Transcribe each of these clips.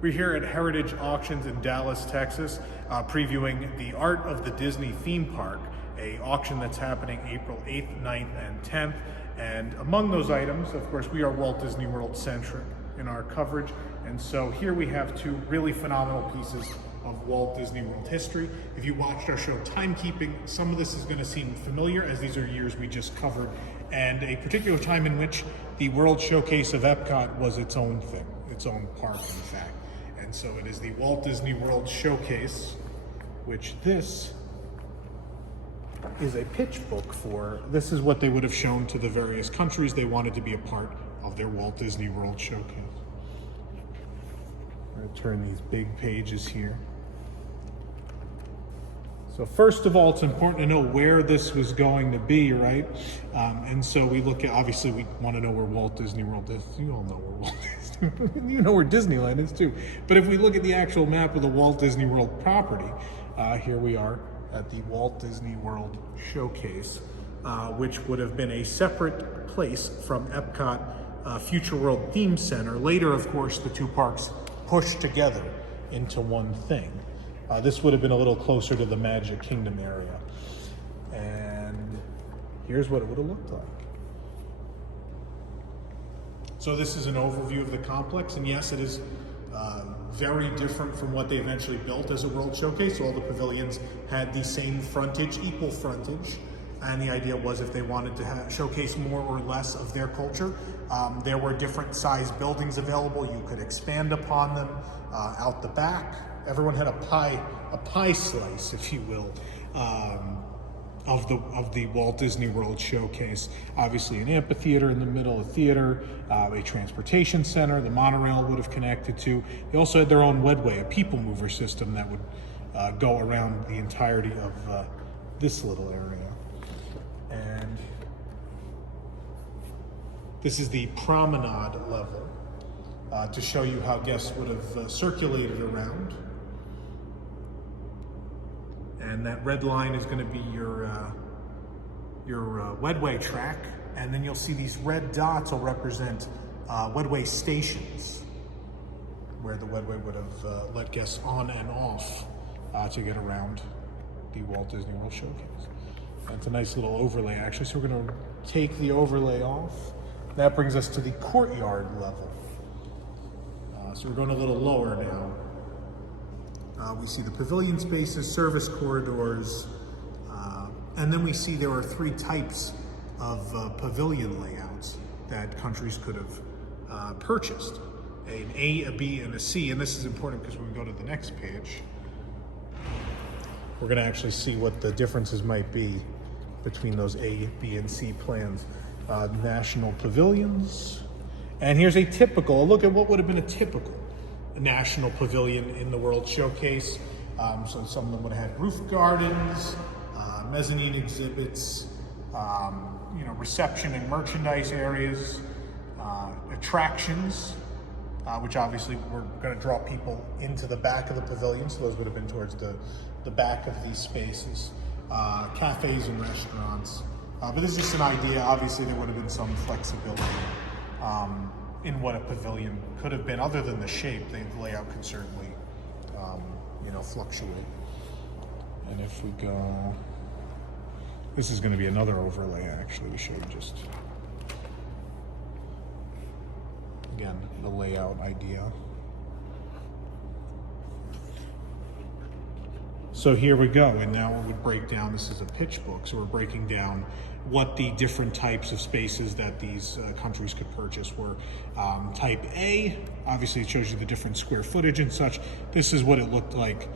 We're here at Heritage Auctions in Dallas, Texas, previewing the Art of the Disney theme park, a auction that's happening April 8th, 9th, and 10th. And among those items, of course, we are Walt Disney World centric in our coverage. And so here we have two really phenomenal pieces of Walt Disney World history. If you watched our show Timekeeping, some of this is going to seem familiar, as these are years we just covered, and a particular time in which the World Showcase of EPCOT was its own thing, its own park, in fact. And so it is the Walt Disney World Showcase, which this is a pitch book for. This is what they would have shown to the various countries they wanted to be a part of their Walt Disney World Showcase. I'm going to turn these big pages here. So first of all, it's important to know where this was going to be, right? And so we look at, obviously we want to know where Walt Disney World is. You all know where Walt Disney World, you know where Disneyland is too. But if we look at the actual map of the Walt Disney World property, here we are at the Walt Disney World Showcase, which would have been a separate place from EPCOT Future World Theme Center. Later, of course, the two parks pushed together into one thing. This would have been a little closer to the Magic Kingdom area. And here's what it would have looked like. So this is an overview of the complex, and yes, it is very different from what they eventually built as a World Showcase. So all the pavilions had the same frontage, equal frontage, and the idea was if they wanted to showcase more or less of their culture, there were different size buildings available. You could expand upon them out the back. Everyone had a pie slice, if you will, of the Walt Disney World Showcase. Obviously an amphitheater in the middle, a theater, a transportation center, the monorail would have connected to. They also had their own wedway, a people mover system that would go around the entirety of this little area. And this is the promenade level to show you how guests would have circulated around. And that red line is going to be your wedway track, and then you'll see these red dots will represent wedway stations, where the wedway would have let guests on and off to get around the Walt Disney World Showcase. And it's a nice little overlay, actually. So we're going to take the overlay off. That brings us to the courtyard level. So we're going a little lower now. We see the pavilion spaces, service corridors, and then we see there are three types of pavilion layouts that countries could have purchased. An A, a B, and a C, and this is important because when we go to the next page, we're going to actually see what the differences might be between those A, B, and C plans. National pavilions, and here's a look at what would have been a typical national pavilion in the World Showcase. So some of them would have had roof gardens, mezzanine exhibits, reception and merchandise areas, attractions, which obviously were going to draw people into the back of the pavilion, so those would have been towards the back of these spaces, cafes and restaurants. But this is just an idea. Obviously there would have been some flexibility in what a pavilion could have been. Other than the shape, the layout could certainly, fluctuate. And if we go, this is going to be another overlay actually to show you just, again, the layout idea. So here we go, and now we would break down, this is a pitch book, so we're breaking down what the different types of spaces that these countries could purchase were. Type A, obviously it shows you the different square footage and such. This is what it looked like,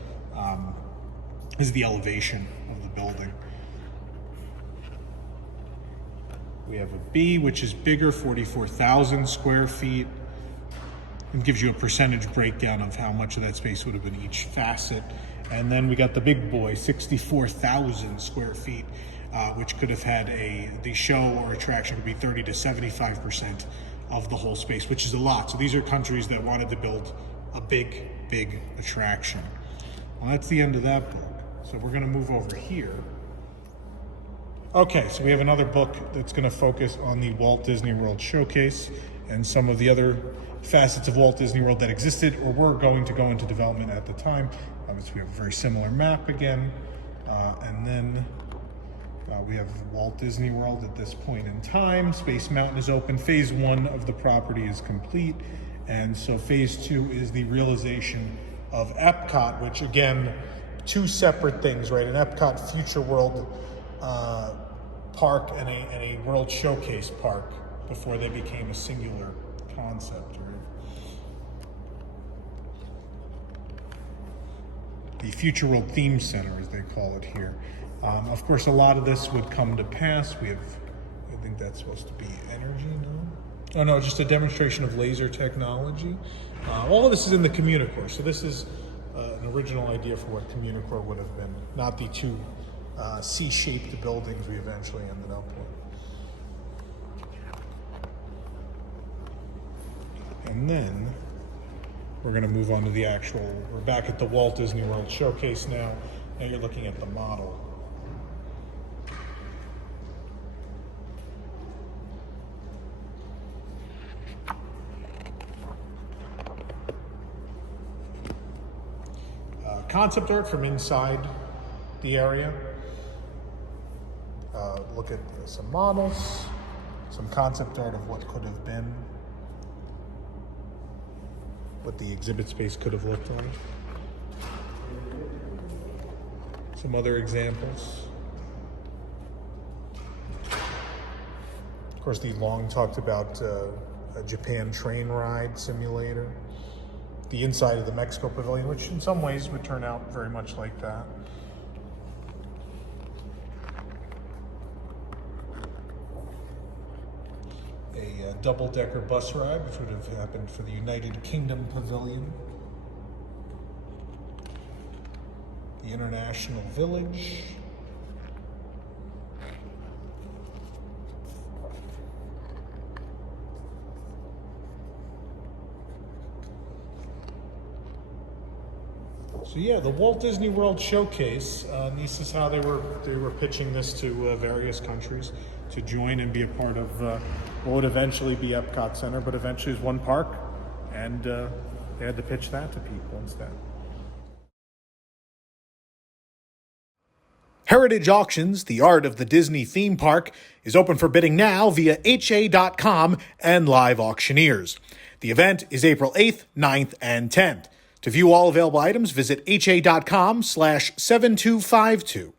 is the elevation of the building. We have a B, which is bigger, 44,000 square feet. It gives you a percentage breakdown of how much of that space would have been each facet. And then we got the big boy, 64,000 square feet, which could have had the show or attraction could be 30 to 75% of the whole space, which is a lot. So these are countries that wanted to build a big, big attraction. Well, that's the end of that book. So we're going to move over here Okay, so we have another book that's going to focus on the Walt Disney World Showcase and some of the other facets of Walt Disney World that existed or were going to go into development at the time. Obviously, we have a very similar map again. And then we have Walt Disney World at this point in time. Space Mountain is open. Phase 1 of the property is complete. And so phase 2 is the realization of EPCOT, which again, two separate things, right? An EPCOT Future World park and a World Showcase park before they became a singular concept, right? The Future World Theme Center, as they call it here. Of course, a lot of this would come to pass. We have, I think that's supposed to be energy, no? Oh no, just a demonstration of laser technology. All of this is in the Communicore, so this is an original idea for what Communicore would have been, not the two C-shaped buildings we eventually ended up with. And then we're going to move on to the actual, we're back at the Walt Disney World Showcase now. Now you're looking at the model. Concept art from inside the area. Look at some models, some concept art of what could have been, what the exhibit space could have looked like. Some other examples. Of course, the long talked about a Japan train ride simulator. The inside of the Mexico Pavilion, which in some ways would turn out very much like that. A double-decker bus ride, which would have happened for the United Kingdom Pavilion. The International Village. So yeah, the Walt Disney World Showcase, this is how they were pitching this to various countries to join and be a part of what would eventually be EPCOT Center, but eventually is one park, and they had to pitch that to people instead. Heritage Auctions, the art of the Disney theme park, is open for bidding now via HA.com and live auctioneers. The event is April 8th, 9th, and 10th. To view all available items, visit ha.com/7252.